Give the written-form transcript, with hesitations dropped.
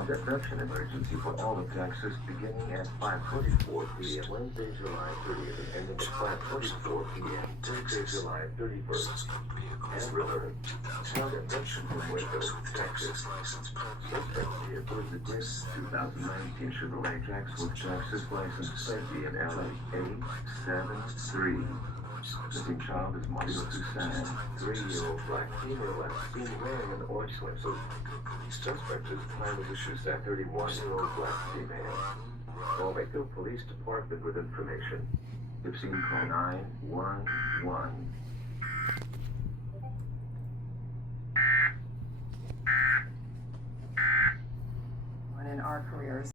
child abduction emergency for all of Texas beginning at 5:44 p.m. Wednesday, July 30th and ending at 5:44 p.m. Thursday, July 31st. Amber Alert. Child abduction from Waco, Texas. Suspect vehicle is the Grace 2019 Chevrolet Jax with Texas license plate DNLA 873. Missing child is Mario Susan, 3-year-old black female last seen wearing an orange swimsuit. Suspect is Plymouth Shoestack, 31-year-old black female. Call Waco Police Department with information. If seen, call 911. In our careers.